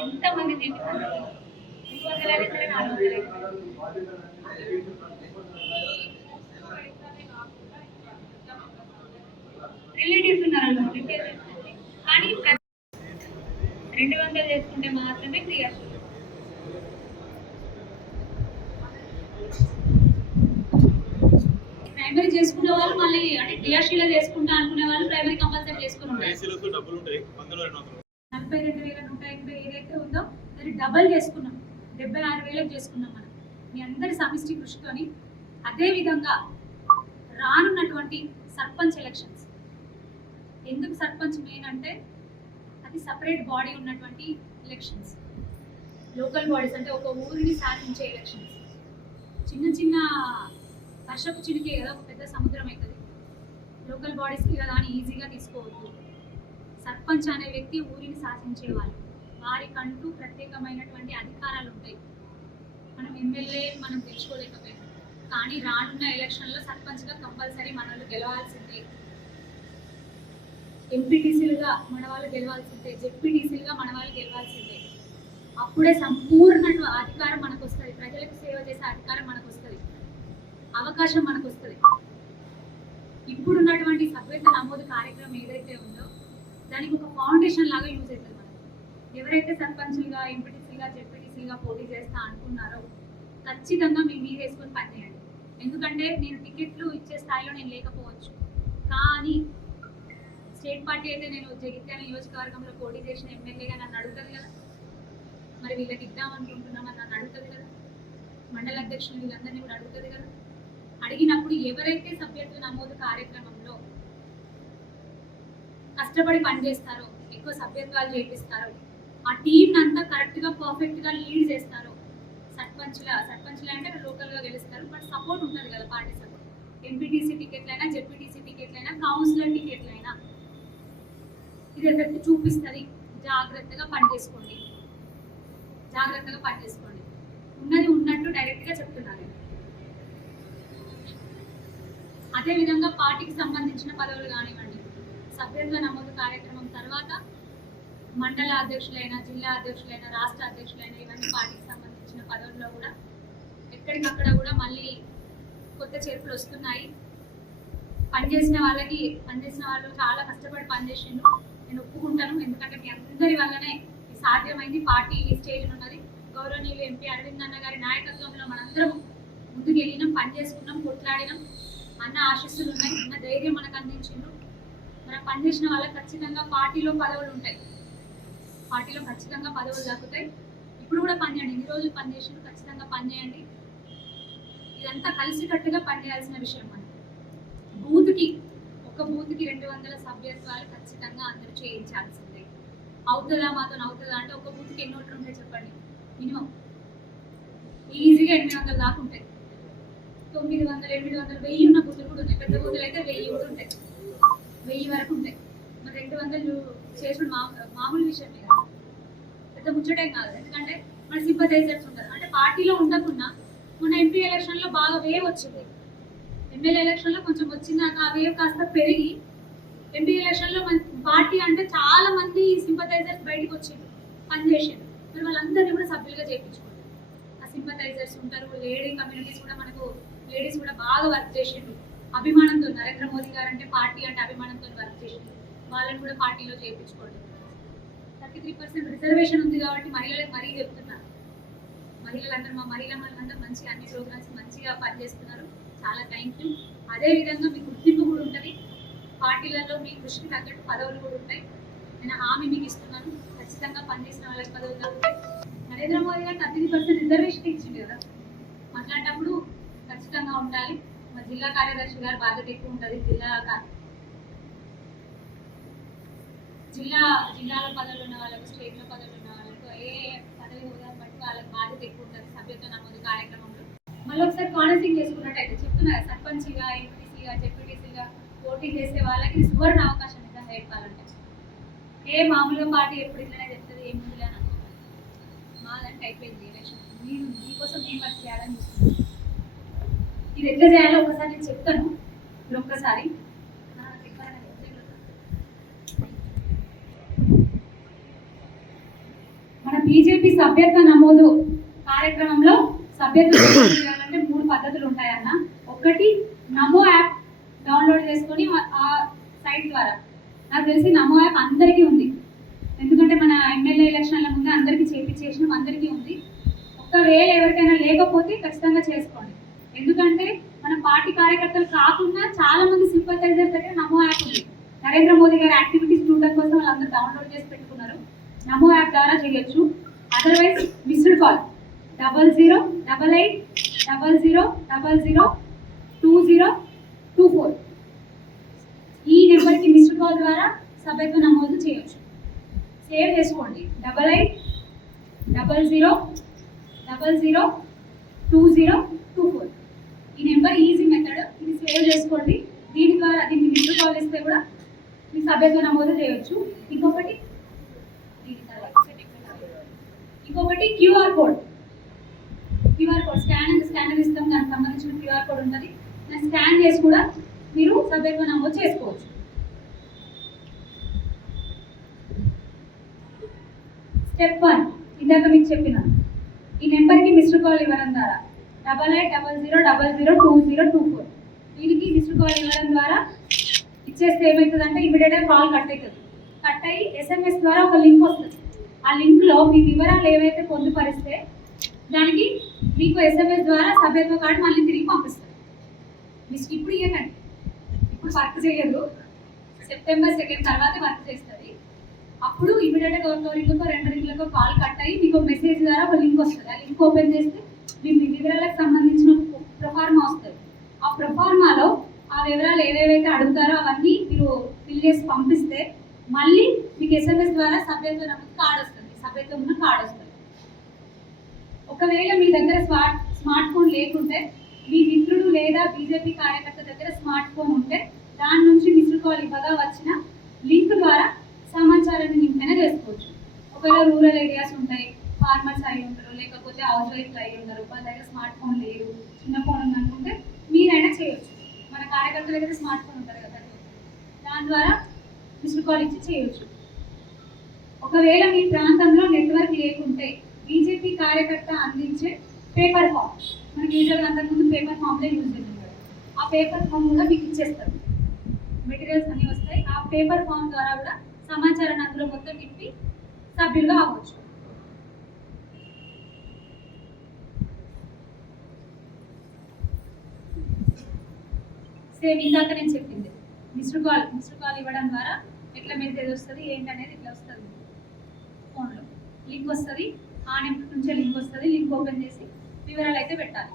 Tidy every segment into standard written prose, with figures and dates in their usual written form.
ఎంతమంది రిలేటివ్స్ ఉన్నారన్నమాట కానీ 200 చేసుకుంటే మాత్రమే క్రియాశీలం. ప్రైమరీ చేసుకునే వాళ్ళు మళ్ళీ అంటే క్రియాశీల చేసుకుంటా అనుకునే వాళ్ళు ప్రైమరీ కంపల్సరీ చేసుకుని ఉంటారు. 42,180 ఏదైతే ఉందో దాన్ని డబల్ చేసుకున్నాం, 76,000 చేసుకున్నాం మనం మీ అందరి సమిష్టి కృషితోని. అదేవిధంగా రానున్నటువంటి సర్పంచ్ ఎలక్షన్స్, ఎందుకు సర్పంచ్ మెయిన్ అంటే అది సపరేట్ బాడీ ఉన్నటువంటి ఎలక్షన్స్. లోకల్ బాడీస్ అంటే ఒక ఊరిని సాధించే ఎలక్షన్స్. చిన్న చిన్న వర్షపు చిడికే కదా ఒక పెద్ద సముద్రం అవుతుంది. లోకల్ బాడీస్కి కదా అని ఈజీగా తీసుకోవద్దు. సర్పంచ్ అనే వ్యక్తి ఊరిని శాసించేవాళ్ళు, వారికంటూ ప్రత్యేకమైనటువంటి అధికారాలు ఉంటాయి. మనం ఎమ్మెల్యే మనం తెలుసుకోలేకపోయాం, కానీ రానున్న ఎలక్షన్లో సర్పంచ్గా కంపల్సరీ మన వాళ్ళు గెలవాల్సిందే. ఎంపీటీసీలుగా మన వాళ్ళు గెలవాల్సిందే, జెడ్పీటీసీలుగా మన వాళ్ళు గెలవాల్సిందే. అప్పుడే సంపూర్ణ అధికారం మనకు వస్తుంది, ప్రజలకు సేవ చేసే అధికారం మనకు వస్తుంది, అవకాశం మనకు వస్తుంది. ఇప్పుడున్నటువంటి సభ్యత్వ నమోదు కార్యక్రమం ఏదైతే ఉందో దానికి ఒక ఫౌండేషన్ లాగా యూజ్ అవుతుంది. మనం ఎవరైతే సర్పంచ్లుగా, ఎంపీటీసీలుగా, జెడ్పీటీసీలుగా పోటీ చేస్తా అనుకున్నారో ఖచ్చితంగా మీరు వేసుకొని పనిచేయండి. ఎందుకంటే నేను టికెట్లు ఇచ్చే స్థాయిలో నేను లేకపోవచ్చు, కానీ స్టేట్ పార్టీ అయితే నేను జగిత్యాల నియోజకవర్గంలో పోటీ చేసిన ఎమ్మెల్యేగా నన్ను అడుగుతుంది కదా, మరి వీళ్ళకి ఇద్దామనుకుంటున్నామని నన్ను అడుగుతుంది కదా, మండల అధ్యక్షులు వీళ్ళందరినీ కూడా అడుగుతుంది కదా. అడిగినప్పుడు ఎవరైతే సభ్యత్వ నమోదు కార్యక్రమంలో కష్టపడి పనిచేస్తారో, ఎక్కువ సభ్యత్వాలు చేపిస్తారో, ఆ టీం అంతా కరెక్ట్గా పర్ఫెక్ట్గా లీడ్ చేస్తారో, సర్పంచ్లు అంటే లోకల్గా గెలుస్తారు, బట్ సపోర్ట్ ఉంటుంది కదా, పార్టీ సపోర్ట్. ఎంపీటీసీ టికెట్లైనా, జెడ్పీటీసీ టికెట్లైనా, కౌన్సిలర్ టికెట్లైనా ఇది ఎఫెక్ట్ చూపిస్తుంది. జాగ్రత్తగా పనిచేసుకోండి, జాగ్రత్తగా పనిచేసుకోండి. ఉన్నది ఉన్నట్టు డైరెక్ట్గా చెప్తున్నాను. అదేవిధంగా పార్టీకి సంబంధించిన పదవులు కానివ్వండి, సభ్యత్వ నమోదు కార్యక్రమం తర్వాత మండల అధ్యక్షులైన, జిల్లా అధ్యక్షులైన, రాష్ట్ర అధ్యక్షులైన ఇవన్నీ పార్టీకి సంబంధించిన పదవుల్లో కూడా ఎక్కడికక్కడ కూడా మళ్ళీ కొత్త చేర్పులు వస్తున్నాయి. పనిచేసిన వాళ్ళు చాలా కష్టపడి పనిచేసిండ్రు, నేను ఒప్పుకుంటాను. ఎందుకంటే మీ అందరి వల్లనే సాధ్యమైంది, పార్టీ ఈ స్టేజ్ ఉన్నది. గౌరవనీయులు ఎంపీ అరవింద్ అన్న గారి నాయకత్వంలో మనందరం ముందుకు వెళ్ళినాం, పనిచేసుకున్నాం, కొట్లాడినాం. అన్న ఆశీస్సులు ఉన్నాయి, అన్న ధైర్యం మనకు అందించిండ్రు. మనం పనిచేసిన వాళ్ళకి ఖచ్చితంగా పార్టీలో పదవులు ఉంటాయి, పార్టీలో ఖచ్చితంగా పదవులు దక్కుతాయి. ఇప్పుడు కూడా పనిచేయండి, ఎన్ని రోజులు పనిచేసిండ్రు, ఖచ్చితంగా పనిచేయండి. ఇదంతా కలిసికట్టుగా పనిచేయాల్సిన విషయం. మనం ఒక బూత్కి 200 సభ్యత్వాలు ఖచ్చితంగా అందరూ చేయించాల్సిందే. అవుతుందా మాతో అవుతుందా అంటే ఒక బూత్కి ఎన్ని ఓట్లు ఉంటాయి చెప్పండి? మినిమం ఈజీగా 800 దాకా ఉంటాయి. 900, 800, 1000 ఉన్న బూతులు కూడా ఉన్నాయి. పెద్ద బూతులు అయితే 1000 కూడా ఉంటాయి, 1000 వరకు ఉంటాయి. మరి 200 చేసుడు మామూలు విషయమే కదా, పెద్ద ముచ్చటేం కాదు. ఎందుకంటే మన సింపథైజర్స్ ఉంటారు. అంటే పార్టీలో ఉండకున్నా మొన్న ఎంపీ ఎలక్షన్లో బాగా వేవ్ వచ్చింది, ఎమ్మెల్యే ఎలక్షన్లో కొంచెం వచ్చిందాక ఆ వేవ్ కాస్త పెరిగి ఎంపీ ఎలక్షన్లో మన పార్టీ అంటే చాలా మంది సింపథైజర్స్ బయటకు వచ్చింది, పనిచేసారు. మరి వాళ్ళందరినీ కూడా సభ్యులుగా చేయించుకుంటారు. ఆ సింపథైజర్స్ ఉంటారు, లేడీ కమ్యూనిటీస్ కూడా, మనకు లేడీస్ కూడా బాగా వర్క్ చేసిండ్రు. అభిమానంతో నరేంద్ర మోదీ గారు అంటే పార్టీ అంటే అభిమానంతో వర్క్ చేసిండ్రు. వాళ్ళని కూడా పార్టీలో చేయించుకోండి. 33% రిజర్వేషన్ ఉంది కాబట్టి మహిళలకు మరీ చెప్తున్నారు. మహిళలందరూ మా మహిళలందరూ మంచిగా అన్ని ప్రోగ్రామ్స్ మంచిగా పనిచేస్తున్నారు, చాలా థ్యాంక్ యూ. అదేవిధంగా మీ గుర్తింపు కూడా ఉంటుంది, పార్టీలలో మీ కృషికి తగ్గట్టు పదవులు కూడా ఉంటాయి. నేను హామీ మీకు ఇస్తున్నాను, ఖచ్చితంగా పనిచేసిన వాళ్ళకి పదవులు తగ్గుతాయి. నరేంద్ర మోదీ గారు 33% రిజర్వేషన్ ఇచ్చింది కదా, మాట్లాడేటప్పుడు ఖచ్చితంగా ఉండాలి. మా జిల్లా కార్యదర్శి గారు బాధ్యత ఎక్కువ ఉంటుంది. జిల్లాలో పదవులు ఉన్న వాళ్ళకు, స్టేట్లో పదవులు ఉన్న వాళ్ళకు, ఏ పదవి హోదాను బట్టి వాళ్ళకి బాధ్యత ఎక్కువ ఉంటుంది. సభ్యత్వ నమోదు కార్యక్రమంలో మళ్ళీ ఒకసారి కాన్సింగ్ చేసుకున్నట్టయితే చెప్తున్నారు, సర్పంచ్గా, ఎంపీటీసీగా, జెడ్పీటీసీగా పోటీ చేసే వాళ్ళకి సువర్ణ అవకాశం నిజంగా చెప్పాలంటే. ఏ మామూలుగా పార్టీ ఎప్పుడు ఇట్లనే చెప్తుంది, ఏం ముందులే అని అనుకుంటారు. మాదంటే అయిపోయింది ఎలక్షన్, మీకోసం నేను వర్క్ చేయాలని చూస్తున్నాను. ఇది ఎట్లా చేయాలో ఒకసారి నేను చెప్తాను. ఇప్పుడు ఒక్కసారి బీజేపీ సభ్యత్వ నమోదు కార్యక్రమంలో సభ్యత్వం చేయాలంటే 3 పద్ధతులు ఉంటాయన్న. ఒకటి నమో యాప్ డౌన్లోడ్ చేసుకొని ఆ సైట్ ద్వారా, నాకు తెలిసి నమో యాప్ అందరికీ ఉంది, ఎందుకంటే మన ఎమ్మెల్యే ఎలక్షన్ల ముందు అందరికీ చేపించేసినాం, అందరికీ ఉంది. ఒకవేళ ఎవరికైనా లేకపోతే ఖచ్చితంగా చేసుకోండి, ఎందుకంటే మన పార్టీ కార్యకర్తలు కాకుండా చాలా మంది సింపథైజర్స్ దగ్గర నమో యాప్ ఉంది. నరేంద్ర మోదీ గారి యాక్టివిటీస్ చూడడం కోసం వాళ్ళందరూ డౌన్లోడ్ చేసి పెట్టుకున్నారు. నమో యాప్ ద్వారా చేయొచ్చు. అదర్వైజ్ మిస్డ్ కాల్ 008800002024 ఈ నెంబర్కి మిస్డ్ కాల్ ద్వారా సభ్యత్వ నమోదు చేయొచ్చు. సేవ్ చేసుకోండి 8800002024. ఈ నెంబర్ ఈజీ మెథడ్, ఇది సేవ్ చేసుకోండి. దీని ద్వారా దీనికి మిస్డ్ కాల్ ఇస్తే కూడా మీ సభ్యత్వ నమోదు చేయొచ్చు. ఇంకొకటి క్యూఆర్ కోడ్ స్కానర్ ఇస్తాం, దానికి సంబంధించిన క్యూఆర్ కోడ్ ఉంటుంది. దాన్ని స్కాన్ చేసి కూడా మీరు సభ్యత్వ నమోదు చేసుకోవచ్చు. స్టెప్ 1 ఇందాక మీకు చెప్పిన ఈ నెంబర్కి మిస్డ్ కాల్ ఇవ్వడం ద్వారా 8800002024 దీనికి మిస్డ్ కాల్ ఇవ్వడం ద్వారా ఇచ్చేస్తే ఏమవుతుందంటే ఇమీడియట్గా కాల్ కట్ అవుతుంది. కట్ అయ్యి ఎస్ఎంఎస్ ద్వారా ఒక లింక్ వస్తుంది. ఆ లింక్లో మీ వివరాలు ఏవైతే పొందుపరిస్తే దానికి మీకు ఎస్ఎంఎస్ ద్వారా సభ్యత్వ కార్డు మళ్ళీ తిరిగి పంపిస్తారు. మీకు ఇప్పుడు ఇవ్వకండి, ఇప్పుడు వర్క్ చేయదు, సెప్టెంబర్ 2 తర్వాత వర్క్ చేస్తుంది. అప్పుడు ఇమీడియట్గా ఒక రింగ్కో 2 రింగ్లకో కాల్ కట్ అయ్యి మీకు మెసేజ్ ద్వారా ఒక లింక్ వస్తుంది. ఆ లింక్ ఓపెన్ చేస్తే మీ వివరాలకు సంబంధించిన ప్రొఫార్మా వస్తుంది. ఆ ప్రొఫార్మాలో ఆ వివరాలు ఏవేవైతే అడుగుతారో అవన్నీ మీరు ఫిల్ చేసి పంపిస్తే మళ్ళీ మీకు ఎస్ఎంఎస్ ద్వారా సభ్యత్వ కార్డు వస్తుంది, సభ్యత్వం ఉన్న కార్డు వస్తుంది. ఒకవేళ మీ దగ్గర స్మార్ట్ ఫోన్ లేకుంటే మీ మిత్రుడు లేదా బీజేపీ కార్యకర్త దగ్గర స్మార్ట్ ఫోన్ ఉంటే దాని నుంచి మిస్డ్ కాల్ ఇవ్వగా వచ్చిన లింక్ ద్వారా సమాచారాన్ని నింపైనా చేసుకోవచ్చు. ఒకవేళ రూరల్ ఏరియాస్ ఉంటాయి, ఫార్మర్స్ అయి ఉంటారు, లేకపోతే హౌస్ వైఫ్ అయి ఉంటారు, వాళ్ళ దగ్గర స్మార్ట్ ఫోన్ లేదు, చిన్న ఫోన్ ఉందనుకుంటే మీరైనా చేయొచ్చు. మన కార్యకర్తల దగ్గర స్మార్ట్ ఫోన్ ఉంటుంది కదా, దాని ద్వారా మిస్డ్ కాల్ ఇచ్చి చేయొచ్చు. ఒకవేళ మీ ప్రాంతంలో నెట్వర్క్ లేకుంటే బీజేపీ కార్యకర్త అందించే పేపర్ ఫామ్, మనకి యూజువల్గా అంతకుముందు పేపర్ ఫామ్లే యూజ్ చేస్తుంటారు, ఆ పేపర్ ఫామ్ కూడా మీకు ఇచ్చేస్తారు. మెటీరియల్స్ అన్నీ వస్తాయి. ఆ పేపర్ ఫామ్ ద్వారా కూడా సమాచారాన్ని అందులో మొత్తం నింపి సభ్యులుగా అవ్వచ్చు. సేమ్ ఇందాక నేను చెప్పింది, మిస్డ్ కాల్ ఇవ్వడం ద్వారా ఎట్లా మెసేజ్ వస్తుంది ఏంటనేది ఇట్లా వస్తుంది. ఫోన్లో లింక్ వస్తుంది, ఆ నెంబర్ నుంచే లింక్ వస్తుంది. లింక్ ఓపెన్ చేసి వివరాలు అయితే పెట్టాలి.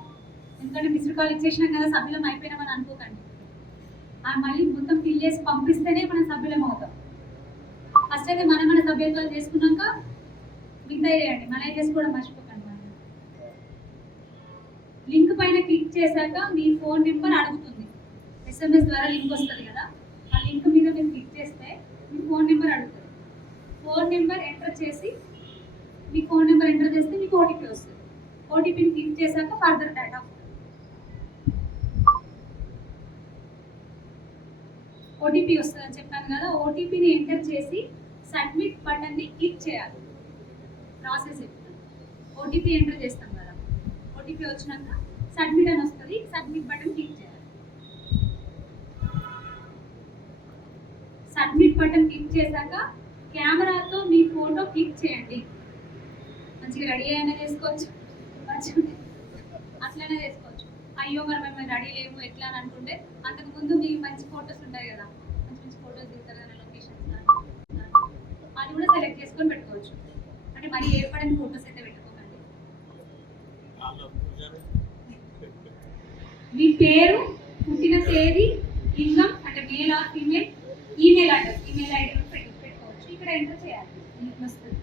ఎందుకంటే మిస్డ్ కాల్ ఇచ్చేసినాం కదా సభ్యులం అయిపోయినామని అనుకోకండి. మళ్ళీ మొత్తం ఫిల్ చేసి పంపిస్తేనే మనం సభ్యులం అవుతాం. ఫస్ట్ అయితే మన సభ్యత్వాలు చేసుకున్నాక మిగతా చేయండి, మన చేసుకోవడం మర్చిపోకండి. మనం లింక్ పైన క్లిక్ చేశాక మీ ఫోన్ నెంబర్ అడుగుతుంది, ఎస్ఎంఎస్ ద్వారా లింక్ వస్తుంది కదా, ఆ లింక్ మీద మీరు క్లిక్ చేస్తే మీ ఫోన్ నెంబర్ అడుగుతుంది. ఫోన్ నెంబర్ ఎంటర్ చేసి మీ ఫోన్ నెంబర్ ఎంటర్ చేస్తే మీకు ఓటీపీ వస్తుంది. ఓటీపీని క్లిక్ చేశాక ఫర్దర్ డేటా ఓటీపీ వస్తుందని చెప్పాను కదా, ఓటీపీని ఎంటర్ చేసి సబ్మిట్ బటన్ని క్లిక్ చేయాలి. ప్రాసెస్ చెప్తాను. ఓటీపీ ఎంటర్ చేస్తాం కదా, ఓటీపీ వచ్చినాక సబ్మిట్ అని వస్తుంది, సబ్మిట్ బటన్ క్లిక్ చేయాలి. సబ్మిట్ బటన్ క్లిక్ చేశాక కెమెరాతో మీ ఫోటో క్లిక్ చేయండి. మంచిగా రెడీ అయినా చేసుకోవచ్చు, అట్లనే చేసుకోవచ్చు. అయ్యో మరి మేము రెడీ లేము ఎట్లా అని అనుకుంటే అంతకుముందు మీ మంచి ఫొటోస్ ఉంటాయి కదా, మంచి ఫొటోస్ దిగుతారు కదా లొకేషన్స్, అది కూడా సెలెక్ట్ చేసుకొని పెట్టుకోవచ్చు. అంటే మరి ఏర్పడిన ఫొటోస్ అయితే పెట్టుకోకండి. మీ పేరు, పుట్టిన తేదీ, లింగం అంటే male or female, email address, email ID పెట్టుకోవచ్చు. ఇక్కడ ఎంటర్ చేయాలి, వస్తుంది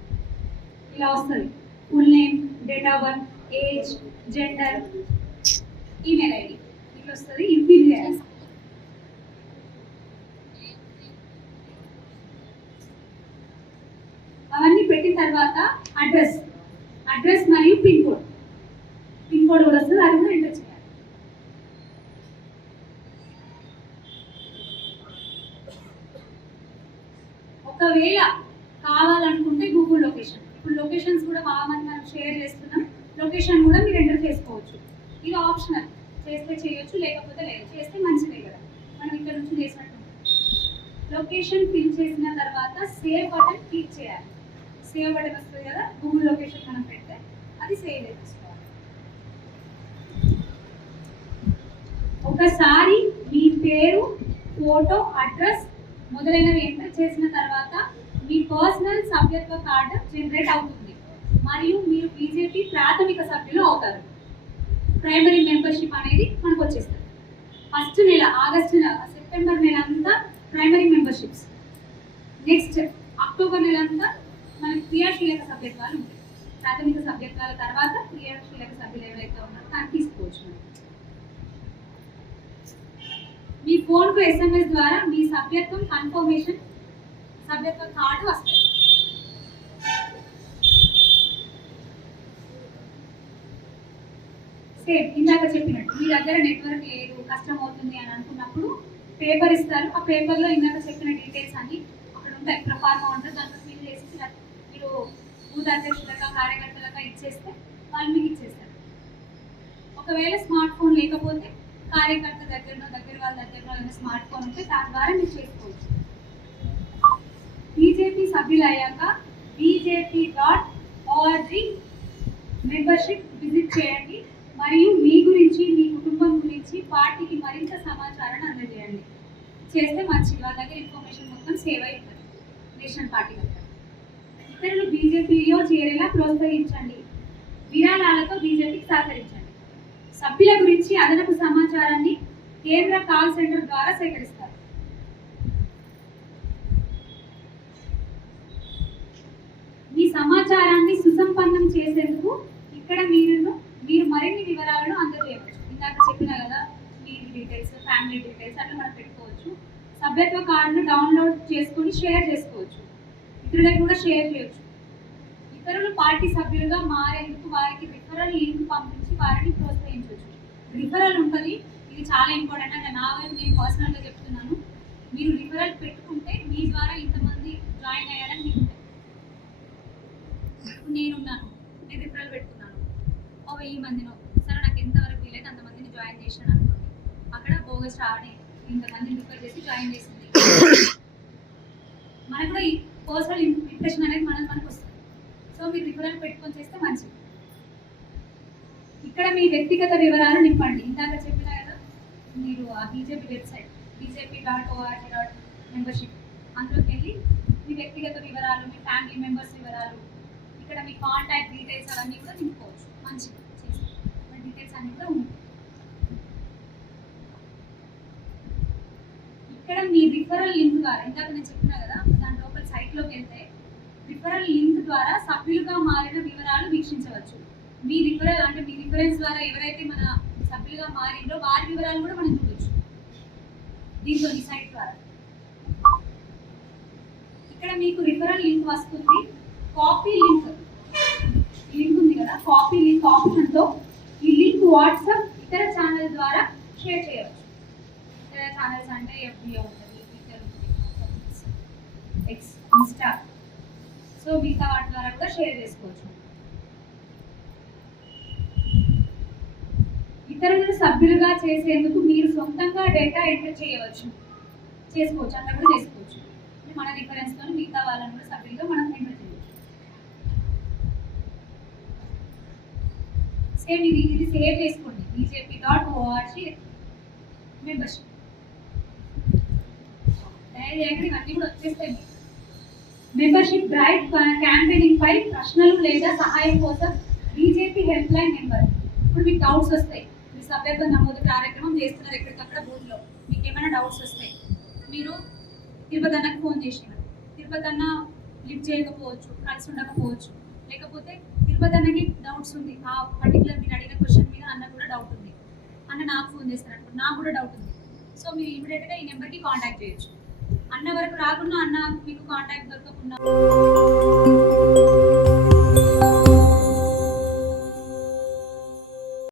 ఇలా వస్తుంది. Full name, date of birth, age, gender, email ID ఇట్లా వస్తుంది. ఫిల్ చేయాలి. అవన్నీ పెట్టిన తర్వాత అడ్రస్ మరియు పిన్ కోడ్ కూడా వస్తుంది, అది కూడా ఎంటర్ చేయాలి. ఒకవేళ కావాలనుకుంటే గూగుల్ లొకేషన్ ఇప్పుడు లొకేషన్స్ కూడా బాగా మంది మనం షేర్ చేస్తున్నాం. లొకేషన్ కూడా మీరు ఎంటర్ చేసుకోవచ్చు. ఇది ఆప్షనల్, చేస్తే చేయొచ్చు, లేకపోతే లేదు. చేస్తే మంచిదే కదా, మనం ఇక్కడ నుంచి చేసినట్టు. లొకేషన్ ఫిల్ చేసిన తర్వాత సేవ్ బటన్ క్లిక్ చేయాలి. సేవ్ బటన్ వస్తుంది కదా, గూగుల్ లొకేషన్ మనం పెడితే అది సేవ్ చేసుకోవాలి. ఒకసారి మీ పేరు, ఫోటో, అడ్రస్ మొదలైనవి ఎంటర్ చేసిన తర్వాత మీ పర్సనల్ సభ్యత్వ కార్డు జనరేట్ అవుతుంది మరియు మీరు బీజేపీ ప్రాథమిక సభ్యులు అవుతారు. ప్రైమరీ మెంబర్షిప్ అనేది మనకు వచ్చేస్తుంది. ఫస్ట్ నెల సెప్టెంబర్ నెల అంతా ప్రైమరీ మెంబర్షిప్స్. నెక్స్ట్ అక్టోబర్ నెల అంతా మనకి క్రియాశీలక సభ్యత్వాలు ఉంటాయి. ప్రాథమిక సభ్యత్వాల తర్వాత క్రియాశీలక సభ్యులు ఎవరైతే ఉన్నారో దాన్ని తీసుకోవచ్చు. మీ ఫోన్కు SMS ద్వారా మీ సభ్యత్వం కన్ఫర్మేషన్ సభ్యత్వ కార్డు వస్తుంది. సేమ్ ఇందాక చెప్పినట్టు మీ దగ్గర నెట్వర్క్ లేదు, కష్టం అవుతుంది అని అనుకున్నప్పుడు పేపర్ ఇస్తారు. ఆ పేపర్లో ఇందాక చెప్పిన డీటెయిల్స్ అన్ని అక్కడ ఉంటాయి. ప్రఫార్మా ఉంటుంది, దాంట్లో ఫిల్ చేసి మీరు బూత్ అధ్యక్షులుగా కార్యకర్తలుగా ఇచ్చేస్తే వాళ్ళు మీకు ఇచ్చేస్తారు. ఒకవేళ స్మార్ట్ ఫోన్ లేకపోతే కార్యకర్త దగ్గర వాళ్ళ దగ్గర స్మార్ట్ ఫోన్ ఉంటే దాని ద్వారా మీరు చేసుకోవచ్చు. బీజేపీ సభ్యులు అయ్యాక bjp.org మెంబర్షిప్ విజిట్ చేయండి మరియు మీ గురించి, మీ కుటుంబం గురించి పార్టీకి మరింత సమాచారాన్ని అందజేయండి. చేస్తే మంచిది, వాళ్ళ దగ్గర ఇన్ఫర్మేషన్ మొత్తం సేవ్ అయి ఉంటుంది. నేషనల్ పార్టీ దగ్గర ఇతరులు బీజేపీలో చేరేలా ప్రోత్సహించండి. విరాళాలతో బీజేపీకి సహకరించండి. సభ్యుల గురించి అదనపు సమాచారాన్ని కేంద్ర కాల్ సెంటర్ ద్వారా సేకరిస్తారు. మీ సమాచారాన్ని సుసంపన్నం చేసేందుకు ఇక్కడ మీరు మరిన్ని వివరాలను అందజేయవచ్చు. ఇందాక చెప్పిన కదా, మీ డీటెయిల్స్, ఫ్యామిలీ డీటెయిల్స్ అట్లా మనం పెట్టుకోవచ్చు. సభ్యత్వ కార్డును డౌన్లోడ్ చేసుకొని షేర్ చేసుకోవచ్చు. ఇతరులకు కూడా షేర్ చేయొచ్చు. ఇతరులు పార్టీ సభ్యులుగా మారేందుకు వారికి రిఫరల్ లింక్ పంపించి వారిని ప్రోత్సహించవచ్చు. రిఫరల్ ఉంటుంది, ఇది చాలా ఇంపార్టెంట్. అంటే నేను పర్సనల్గా చెప్తున్నాను. మీరు రిఫరల్ పెట్టుకుంటే మీ ద్వారా ఇంతమంది జాయిన్ అయ్యారని మీకు నేనున్నాను, నేను రిఫరల్ పెట్టుకున్నాను 1000 మందినో, సరే నాకు ఎంతవరకు వీలైతే అంతమందిని జాయిన్ చేశాను అనుకోండి. అక్కడ బోగస్ రావడం ఇంతమందిని రిఫర్ చేసి జాయిన్ చేసింది. మనకు కూడా ఈ పర్సనల్ ఇంప్రెషన్ అనేది మనకు వస్తుంది. సో మీరు రిఫరల్ పెట్టుకొని చేస్తే మంచిది. ఇక్కడ మీ వ్యక్తిగత వివరాలు నింపండి. ఇందాక చెప్పిన కదా, మీరు ఆ బీజేపీ వెబ్సైట్ bjp.org.membership అందులోకి వెళ్ళి మీ వ్యక్తిగత వివరాలు, మీ ఫ్యామిలీ మెంబర్స్ వివరాలు, ఇక్కడ మీ కాంటాక్ట్ డీటెయిల్స్ అవన్నీ కూడా నింపుకోవచ్చు. మంచిగా చేసి డీటెయిల్స్ అన్నీ కూడా ఉంటాయి. ఇక్కడ మీ రిఫరల్ లింక్ ద్వారా, ఇందాక నేను చెప్పినా కదా, దాని లోపల సైట్లోకి వెళ్తే రిఫరల్ లింక్ ద్వారా సభ్యులుగా మారిన వివరాలు వీక్షించవచ్చు. మీ రిఫరల్ అంటే మీ రిఫరెన్స్ ద్వారా ఎవరైతే మన సభ్యులుగా మారిందో వారి వివరాలు కూడా మనం చూడొచ్చు దీంతో, ఈ సైట్ ద్వారా. ఇక్కడ మీకు రిఫరల్ లింక్ వస్తుంది. కాపీ లింక్ ఉంది కదా, కాపీ లింక్ ఆప్షన్తో ఈ లింక్ వాట్సాప్ ఇతర ఛానల్ ద్వారా షేర్ చేయవచ్చు. ఇతర ఛానల్స్ అంటే FB ఉంటుంది, ట్విట్టర్ ఉంటుంది, ఎక్స్, ఇన్స్టా. సో మిగతా వాటి ద్వారా కూడా షేర్ చేసుకోవచ్చు. ఇతరులను సభ్యులుగా చేసేందుకు మీరు సొంతంగా డేటా ఎంటర్ చేసుకోవచ్చు. అట్లా కూడా చేసుకోవచ్చు. మన రిఫరెన్స్తో మిగతా వాళ్ళని కూడా సభ్యులుగా మనం ఎంటర్ చేయవచ్చు. సేమ్ ఇది సేవ్ చేసుకోండి. bjp.org మెంబర్షిప్ తయారు ఇవన్నీ కూడా వచ్చేస్తాయి. మెంబర్షిప్ డ్రైవ్ క్యాంపెయినింగ్ పై ప్రశ్నలు లేదా సహాయం కోసం బీజేపీ హెల్ప్ లైన్ నెంబర్. ఇప్పుడు మీకు డౌట్స్ వస్తాయి, మీ సభ్యత్వ నమోదు కార్యక్రమం చేస్తున్నారు ఎక్కడికక్కడ బూత్లో, మీకు ఏమైనా డౌట్స్ వస్తాయి. మీరు తిరుపతి అన్నకు ఫోన్ చేసినారు, తిరుపతి అన్న లిఫ్ట్ చేయకపోవచ్చు, కలిసి ఉండకపోవచ్చు, లేకపోతే తిరుపతి అన్నకి డౌట్స్ ఉంది, ఆ పర్టికులర్ మీరు అడిగిన క్వశ్చన్ మీద అన్న కూడా డౌట్ ఉంది, అన్న నాకు ఫోన్ చేస్తారనుకో, నాకు కూడా డౌట్ ఉంది. సో మీరు ఇమీడియట్గా ఈ నెంబర్కి కాంటాక్ట్ చేయొచ్చు. అన్న వరకు రాకుండా, అన్న మీకు కాంటాక్ట్ దొరకకుండా